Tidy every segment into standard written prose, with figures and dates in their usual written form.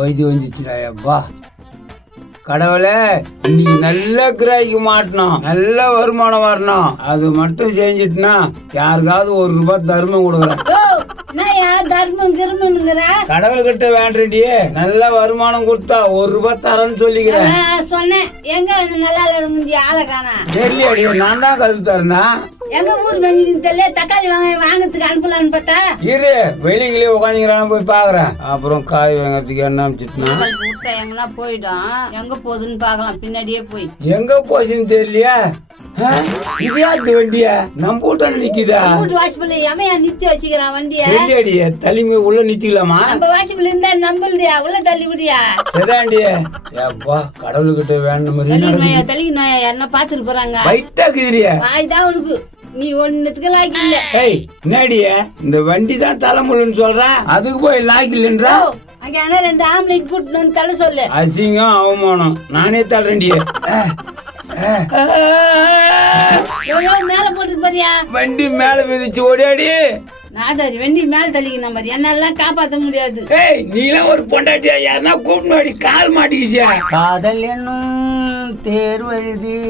ஓய்து வந்துச்சுடா அப்பா. கடவுளே, இன்னைக்கு நல்ல கிராய்க்கு மாட்டணும், நல்ல வருமானம் வரணும். அது மட்டும் செஞ்சுட்டுனா யாருக்காவது ₹1 தர்மம் கொடுக்குறேன். தர்மம் கிருமனுங்கிற கடவுள்கிட்ட வேண்டியே நல்ல வருமானம் கொடுத்தா ₹1 தரேன்னு சொல்லிக்கிறேன். சொன்னேன். எங்க நல்லா ஆளை காணா தெரியலையே, நான் தான் கருத்து தரேன்னா. எங்க ஊர் தெரியல. தக்காளி வாங்கறதுக்கு அனுப்பலான்னு பார்த்தா இரு வெளியிலே உட்காந்துக்கிறான போய் பாக்குறேன். அப்புறம் காய் வாங்கறதுக்கு என்ன அமைச்சிட்டுனா விட்டா எங்கன்னா போயிடும். எங்க போகுதுன்னு பாக்கலாம். பின்னாடியே போய் எங்க போச்சுன்னு தெரியலையா? இது வண்டிய நம்ம வீட்டான நிக்குதா? வீட்டு வாசிப்புல எமையா நித்தி வச்சுக்கிறான் வண்டிய. இல்லையடியே, தலைமை உள்ள நித்திக்கலாமா? நம்ம வாசிப்புல இருந்தா நம்பல்தியா, உள்ள தள்ளி விடியா? செதாண்டிய அப்பா, கடவுள்கிட்ட வேண்ட மாதிரி தள்ளிக்கு யாருன்னா பாத்துட்டு போறாங்க. வைட்டா கிதிரியா வாய்தான் உனக்கு. நீ ஒன்னுத்துக்கு லாய்க்கு இல்ல. ஏய் என்னடிய, இந்த வண்டி தான் தலைமுள்ளுன்னு சொல்ற, அதுக்கு போய் லாய்க்கு இல்லைன்றா? அங்க ஆனா 2 ஆம்பளைக்கு கூட்டு வந்து தள்ள சொல்லு. அசிங்கம் அவமானம், நானே தள்ளுறேன்டிய. மேல போட்டு பாரியா? வண்டி மேல மிதிச்சு ஓடியாடி. நாதாரி வண்டி மேல தள்ளிக்கணும் பாரு. என்னெல்லாம் காப்பாத்த முடியாது. ஏய் நீலாம் ஒரு பொண்டாட்டியா? யாருன்னா கூப்பிட்டு வாடி, கால் மாட்டிக்கிச்சியா? காதல் என்னும் தேர்வு எழுதி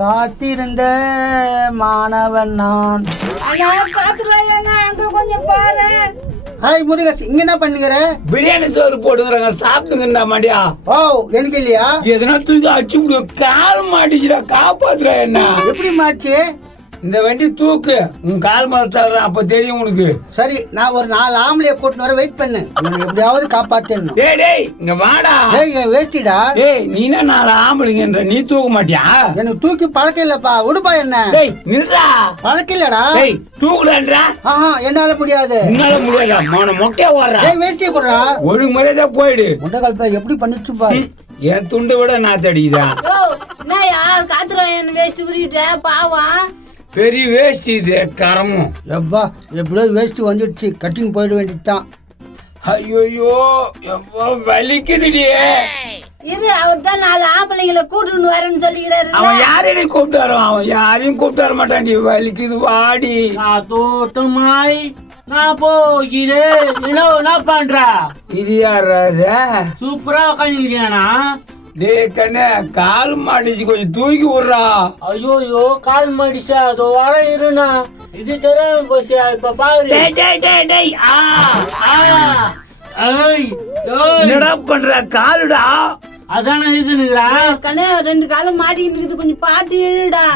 காத்திருந்த மாணவன் நான். காத்துருவாயா? அங்க கொஞ்சம் பாரு. ஹாய் முருகேஷ், இங்க என்ன பண்ணுகிற? பிரியாணி சோறு போட்டுக்கிறாங்க, சாப்பிட்டுங்கடா மாடியா. ஓ, எனக்கு இல்லையா? எதனா தூக்கி அடிச்சு விடுவோம், கால் மாட்டிச்சுடா, காப்பாத்துறா என்ன. எப்படி மாச்சு? இந்த வண்டி தூக்கு, உன் கால் மேல தள்ளுறேன், அப்ப தெரியும் உனக்கு. சரி, நான் ஒரு 4 ஆம்பளைய கூட்டின்னு வர வெயிட் பண்ணு. எனக்கு எப்படியாவது காப்பாத்தணும். டேய் இங்க வாடா. ஏய் வேஸ்டிடா. ஏய் நீனா 4 ஆம்பளைங்கன்ற, நீ தூக்க மாட்டியா? எனக்கு தூக்கி பழக்கம் இல்லப்பா, விடுப்பா என்ன. டேய் நில்றா. பழக்கம் இல்லடா. டேய் தூக்குடான்றா. ஆஹா, என்னால முடியாது. என்னால முடியாதா? மோன மொக்கையா ஓடுறா. ஏய் வேஸ்டிய குடுறா. ஒழுங்கு முறையதா போயிடு. முண்டகால் எப்படி பண்ணிச்சு பாரு. என் துண்டை விட நாத்தடிக்குதான். நான் யார் காத்துருவாயன்னு வேஸ்ட் உரிக்கிட்ட பாவம். பெரிய வேஸ்ட் இது கரமும். எப்பா எப்படியோ வேஸ்ட் வந்துடுச்சு, கட்டிங் போயிட வேண்டியதுதான். ஐயோ எப்போ வலிக்குதுடியே. இது அவர் தான் 4 ஆம்பளைங்களை கூட்டுன்னு வரேன்னு சொல்லிக்கிறாரு. அவன் யாரையும் கூப்பிட்டு வரோம்? அவன் யாரையும் கூப்பிட்டு வர மாட்டான்டி. வலிக்குது வாடி. தோட்டமாய் நான் போகிறேன். என்ன பண்ற? இது யாராவது? சூப்பரா உட்காந்துக்கிறேனா? டே கண்ணே, கால் மாட்டிச்சு, கொஞ்சம் தூக்கி விடுறா. ஐயோ கால் மாடிச்சா, அதோ வர இருனா. இது தெரியாம போச்சியா? இப்ப பாரு. என்னடா பண்ற? காலுடா. அதான இதுனுக்குறா. கண்ணே 2 காலும் மாட்டிக்கிட்டு இருக்குது, கொஞ்சம் பார்த்து எழுடா.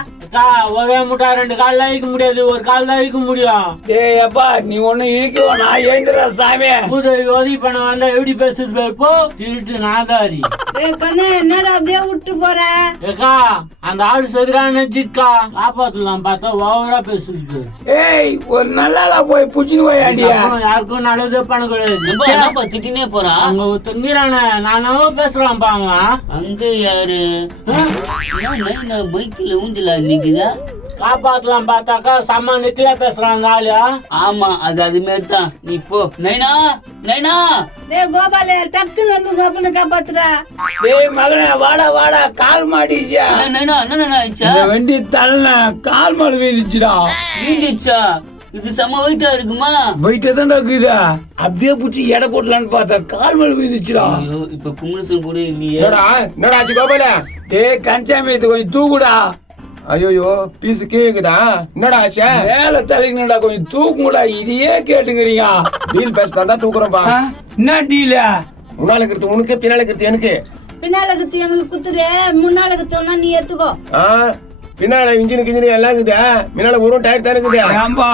ஒரே முட்டா 2 கால் அழிக்க முடியாது, ஒரு கால் தான் அழிக்க முடியும். டேய் அப்பா, நீ ஒண்ணு இழுக்குவா, நான் எழுந்துடா சாமி. உதவி உதவி பண்ண வந்தா எப்படி பேசுது இப்போ? திருட்டு நாதாரி. கண்ணே என்னடா அப்படியே விட்டு போற? ஏக்கா அந்த ஆடு சரியான ஜிக்கா, காப்பாத்தலாம் பார்த்தா ஓவரா பேசுது. ஏய் ஒரு நல்லா போய் புடிச்சுன்னு போயாண்டியா. யாருக்கும் நல்லதே பண்ண என்னப்பா திட்டினே போறா? அங்க ஒருத்தங்கிறான நானும் பேசுறான் பாவன். அங்க யாரு? பைக்ல ஊஞ்சலா நிக்குதா? காப்பாத்தலாம் பார்த்தாக்கா சம்ம நிக்கல பேசுறாங்க ஆளு. ஆமா அது மாதிரி தான். நீ போ. நைனா நைனா. டேய் கோபால, டக்குன்னு வந்து கோபனை காப்பாத்துடா. டேய் மகனே, வாடா வாடா, கால் மாட்டிச்சியா? நைனா என்ன ஆயிடுச்சா? இந்த வண்டி தள்ள கால் மாடு வீதிச்சுடா. வீந்துச்சா? இது செம்ம வெயிட்டா இருக்குமா? வெயிட்டா தான் இருக்குதா? அப்படியே புடிச்சு எடை போட்டலான்னு பார்த்தா கால் மாடு வீதிச்சுடா. ஐயோ, இப்ப குங்குமம் கூட இல்லையே. என்னடா ஆச்சு கோபால? டேய் கஞ்சாமி, இது கொஞ்சம் தூக்குடா. ஐயோ பீஸ் கேக்குதா? என்னடா ஆச்சு? மேல தலைங்கடா, கொஞ்சம் தூக்குங்கடா. இதையே கேட்டுக்கிறீங்க. டீல் பேச தாண்டா தூக்குறோம்பா. என்ன டீல? முன்னால இருக்கிறது உனக்கு, பின்னால இருக்கிறது எனக்கு. பின்னால கத்து எங்களுக்கு குத்துரு, முன்னால கத்தோம்னா நீ எடுத்துக்கோ. பின்னால இன்ஜினுக்கு எல்லாம் இருக்குது, முன்னால ஒரு டயர் தான் இருக்குது. ஏம்பா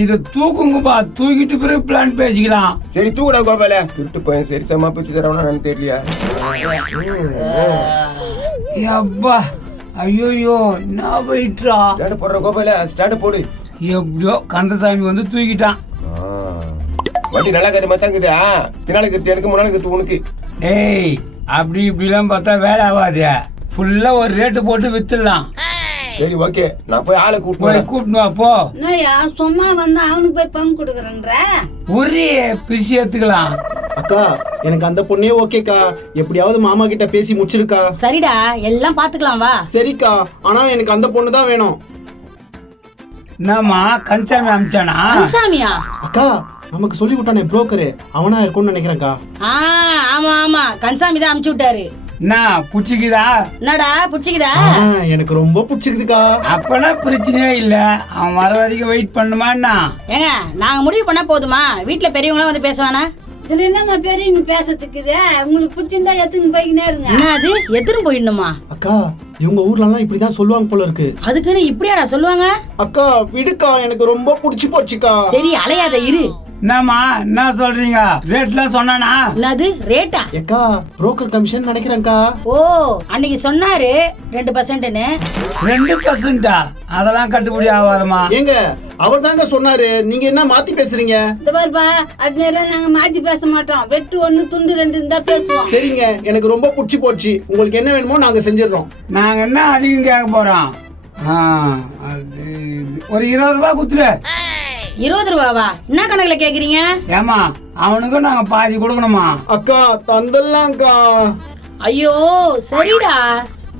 இது தூக்குங்கப்பா, தூக்கிட்டு பிறகு பிளான் பேசிக்கலாம். சரி தூக்குடா கோபால. திருட்டு பையன் சரி சமா பிடிச்சி தரவனா எனக்கு தெரியலையா? அப்பா ஐயோ என்ன போயிட்டா. ஸ்டாண்ட் போடுற கோபால, ஸ்டாண்ட் போடு. எப்படியோ கந்தசாமி வந்து தூக்கிட்டான். வண்டி நல்லா கதை மத்தாங்குது. பின்னால இருக்கிறது எனக்கு, முன்னால இருக்கிறது உனக்கு. ஏய் அப்படி இப்படிலாம் பார்த்தா வேலை ஆகாது. ஃபுல்லா ஒரு ரேட்டு போட்டு வித்துடலாம். சரி ஓகே, நான் போய் ஆளை கூப்பிட்டு வா போ. என்னய்யா சும்மா வந்து அவனுக்கு போய் பங்கு கொடுக்குறேன்ற? ஒரே பிரிச்சு எடுத்துக்கலாம். அக்கா எனக்கு அந்த பொண்ணே ஓகேக்கா, எப்படியாவது மாமா கிட்ட பேசி முடிச்சிருக்கா. சரிடா, எல்லாம் பாத்துக்கலாம் வா. சரிக்கா, ஆனா எனக்கு அந்த பொண்ணு தான் வேணும். என்னம்மா கன்சாமி அமிச்சானா? கன்சாமியா? அக்கா நமக்கு சொல்லி விட்டானே புரோக்கரு அவனா இருக்கும்னு நினைக்கிறேன்க்கா. ஆ ஆமா ஆமா கன்சாமி தான் அமுச்சு விட்டாரு. என்ன புடிச்சிக்குதா? என்னடா புடிச்சிக்குதா? எனக்கு ரொம்ப பிடிச்சிக்குதுக்கா. அப்பனா பிரச்சனையே இல்ல. அவன் வர வரைக்கும் வெயிட் பண்ணுமான்னா? ஏங்க நாங்க முடிவு பண்ணா போதுமா? வீட்டுல பெரியவங்களாம் வந்து பேசுவானா? இதுல என்னம்மா பெரியவங்க பேசுறதுக்குது? உங்களுக்கு பிடிச்சிருந்தா எடுத்துன்னு போய்க்கினே இருங்க. என்ன அது எத்திரும் போயிடணுமா? அக்கா இவங்க ஊர்ல எல்லாம் இப்படிதான் சொல்லுவாங்க போல இருக்கு. அதுக்குன்னு இப்படியாடா சொல்லுவாங்க? அக்கா விடுக்கா, எனக்கு ரொம்ப பிடிச்சி போச்சுக்கா. சரி அலையாத இரு. என்னம்மா என்ன சொல்றீங்க? ரேட்லாம் சொன்னானா? என்னது ரேட்டா? ஏக்கா புரோக்கர் கமிஷன் நினைக்கிறேன்க்கா. ஓ அன்னைக்கு சொன்னாரு 2%ன்னு. 2%? அதெல்லாம் கட்டுப்படி ஆகாதம்மா. ஏங்க அவர் தாங்க சொன்னாரு, நீங்க என்ன மாத்தி பேசுறீங்க? இந்த பாருப்பா, அது நேரம் நாங்க மாத்தி பேச மாட்டோம். வெட்டு 1 துண்டு 2 தான் பேசுவோம். சரிங்க, எனக்கு ரொம்ப பிடிச்சி போச்சு. உங்களுக்கு என்ன வேணுமோ நாங்க செஞ்சிடறோம். நாங்க என்ன அதிகம் கேட்க போறோம்? அது ஒரு 20 ரூபாய் குத்துரு. 20 ரூபாவா? என்ன கணக்குல கேக்குறீங்க? ஏமா அவனுக்கும் நாங்க பாதி கொடுக்கணுமா? அக்கா தந்தல்லாம்க்கா. ஐயோ சரிடா.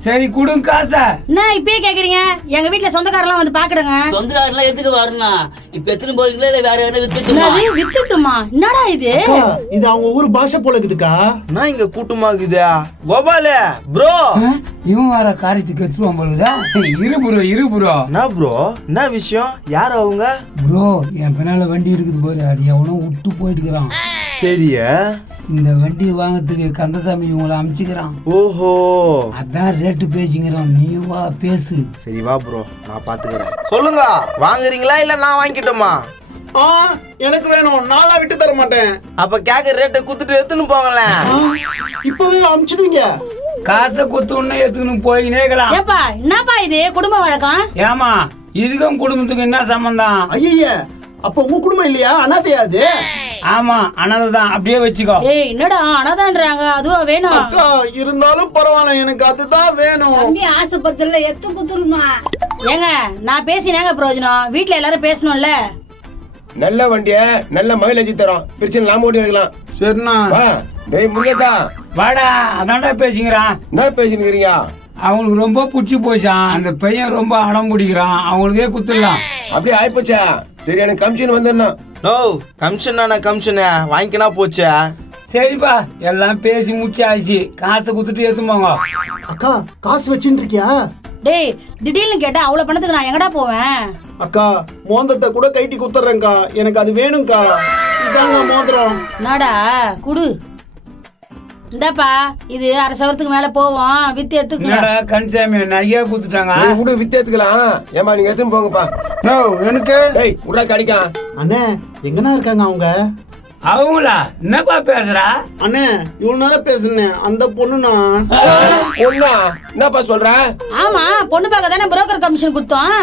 சரி குடுங்க காசை. என்ன இப்பயே கேக்குறீங்க? எங்க வீட்டுல சொந்தக்காரெல்லாம் வந்து பாக்குறேங்க. சொந்தக்காரெல்லாம் எதுக்கு வரணும்? இப்ப எத்தனை போறீங்களா இல்ல வேற யாரும் வித்துட்டுமா? என்னது வித்துட்டுமா? என்னடா இது? அக்கா, இது அவங்க ஊர் பாஷை போல இருக்குதுக்கா. நான் இங்க கூட்டமாக்குதா கோபால ப்ரோ. இவன் வர காரியத்துக்கு எடுத்துருவான் போலுதா. இரு ப்ரோ. என்ன ப்ரோ, என்ன விஷயம்? யார் அவங்க? ப்ரோ என் பின்னால வண்டி இருக்குது பாரு, அது எவனோ விட்டு போயிட்டுக்கிறான். சரியா? இந்த வண்டி வாங்கறதுக்கு கந்தசாமி இவங்கள அமிச்சுக்கிறான். ஓஹோ, அதான் ரேட்டு பேசிக்கிறோம். நீ வா பேசு. சரி வா ப்ரோ, நான் பாத்துக்கிறேன். சொல்லுங்க, வாங்குறீங்களா இல்ல நான் வாங்கிட்டோமா? எனக்கு வேணும், நாளா விட்டு தர மாட்டேன். அப்ப கேக்குற ரேட்டை குத்துட்டு எடுத்துன்னு போங்களேன். இப்பவே அமிச்சிடுவீங்க. காசை கொத்து ஒண்ணு எடுத்துக்கணும் போயினே இருக்கலாம். ஏப்பா என்னப்பா இது குடும்ப வழக்கம்? ஏமா இதுக்கும் குடும்பத்துக்கு என்ன சம்பந்தம்? ஐய, அப்ப உங்க குடும்பம் இல்லையா? அனாதையா அது? ஆமா அனாதைதான், அப்படியே வச்சுக்கோ. ஏய் என்னடா அனாதான்றாங்க, அதுவா வேணும்? அக்கா இருந்தாலும் பரவாயில்ல, எனக்கு அதுதான் வேணும். தம்பி ஆசைப்பத்துல எத்து குத்துருமா? ஏங்க நான் பேசினேங்க பிரயோஜனம், வீட்டுல எல்லாரும் பேசணும்ல. நல்ல வண்டிய நல்ல மைலேஜ் தரும், பிரச்சனை இல்லாம ஓட்டி எடுக்கலாம். சரிண்ணா. வா டேய் முருகேசா, வாடா. அதான்டா பேசிக்கிறான். என்ன பேசினுக்கிறீங்க? அவங்களுக்கு ரொம்ப புடிச்சு போச்சான். அந்த பையன் ரொம்ப அடம் பிடிக்கிறான். அவங்களுக்கே குத்துடலாம். அப்படியே ஆயிப்போச்சா? சரி எனக்கு கமிஷன் வந்துடணும். நோ கமிஷன், கமிஷன் வாங்கிக்கனா போச்சா? சரிப்பா எல்லாம் பேசி முடிச்சாச்சு. காசை குத்துட்டு ஏத்துமாங்க. அக்கா காசு வச்சுட்டு இருக்கியா? டேய் திடீர்னு கேட்டா அவ்வளவு பணத்துக்கு நான் எங்கடா போவேன்? அக்கா மோந்திரத்தை கூட கைட்டி குத்துறேன்க்கா, எனக்கு அது வேணும்க்கா. இதாங்க மோதிரம். நாடா குடு. இந்தாப்பா இது 1/2 சவரத்துக்கு மேல போவோம், வித்து எடுத்துக்கங்க. என்னடா கன்சாமி நகையா குத்துட்டாங்க. சரி, விடு வித்து எடுத்துக்கலாம். ஏமா நீங்க எடுத்துன்னு போங்கப்பா. நோ எனக்கு. டேய் உடா கடிக்கான். அண்ணே எங்கண்ணா இருக்காங்க அவங்க? அவங்களா? என்னப்பா பேசுறா? அண்ணே இவ்வளவு நேரம் பேசுனேன், அந்த பொண்ணுண்ணா. ஒண்ணா என்னப்பா சொல்ற? ஆமா பொண்ணு பார்க்க தானே புரோக்கர் கமிஷன் கொடுத்தோம்.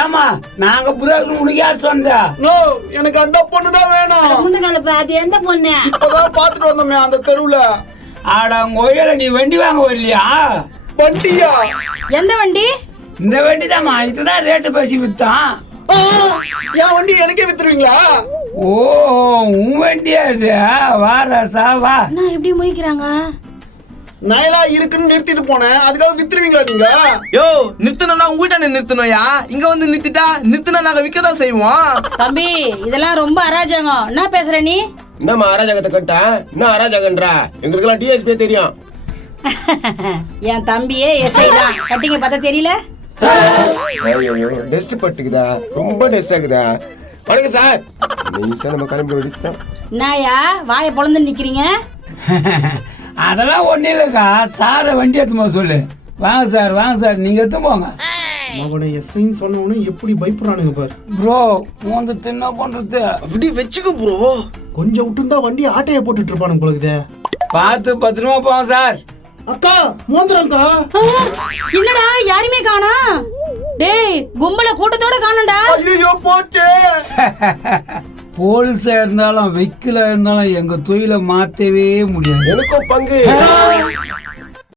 ஏமா நாங்க புரோக்கர் உனக்கு யார் சொன்னா? நோ எனக்கு அந்த பொண்ணு தான் வேணும். முன்னகாலப்ப அது எந்த பொண்ணு? இப்பதான் பாத்துட்டு வந்தோமே அந்த தெருவுல. ஆடா கோயில நீ வண்டி வாங்க வரலையா? வண்டியா? எந்த வண்டி? இந்த வண்டி தான்மா, இதுதான் ரேட்டு பேசி வித்தான். என் வண்டி எனக்கே வித்துருவீங்களா? ஓ உன் வண்டியா இது? வாரா சாவா. நான் எப்படி முழிக்கிறாங்க? நயலா இருக்குன்னு நிறுத்திட்டு போனேன், அதுக்காக வித்துருவீங்களா நீங்க? யோ நிறுத்தணும்னா உங்ககிட்ட நிறுத்தணும்யா. இங்க வந்து நிறுத்திட்டா நிறுத்தினா நாங்க விற்கதான் செய்வோம். தம்பி இதெல்லாம் ரொம்ப அராஜகம். என்ன பேசுற நீ? என்னம்மா அராஜகத்தை கட்டா? என்ன அராஜகன்றா? எங்களுக்கு எல்லாம் டிஎஸ்பி தெரியும். என் தம்பியே எஸ்ஐ தான், கட்டிங்க பார்த்தா தெரியல. டெஸ்ட் பட்டுக்குதா, ரொம்ப டெஸ்ட் ஆகுதா. வணக்கம் சார். நீங்க நம்ம கிளம்பி வெடித்தான். நாயா வாயை பொழந்து நிக்கிறீங்க? அதெல்லாம் ஒண்ணு இல்லக்கா. சார வண்டி எடுத்துமா சொல்லு. வாங்க சார் வாங்க சார், நீங்க எடுத்து போங்க. அவனை எஸ்ஐன்னு சொன்னவனு எப்படி பயப்படுறானுங்க பாரு. ப்ரோ வந்து என்ன பண்றது? அப்படி வச்சுக்க ப்ரோ. கொஞ்சம் விட்டுருந்தா வண்டி ஆட்டைய போட்டுட்டு இருப்பானுங்க போலக்குதே. பார்த்து பத்திரமா போங்க சார். அக்கா மோந்திரம்க்கா. என்னடா யாருமே காணா? டேய் கும்பல கூட்டத்தோட காணோம்டா. ஐயோ போச்சே. போலீஸா இருந்தாலும் வெக்கில இருந்தாலும் எங்க தொழிலை மாத்தவே முடியாது. எனக்கும் பங்கு.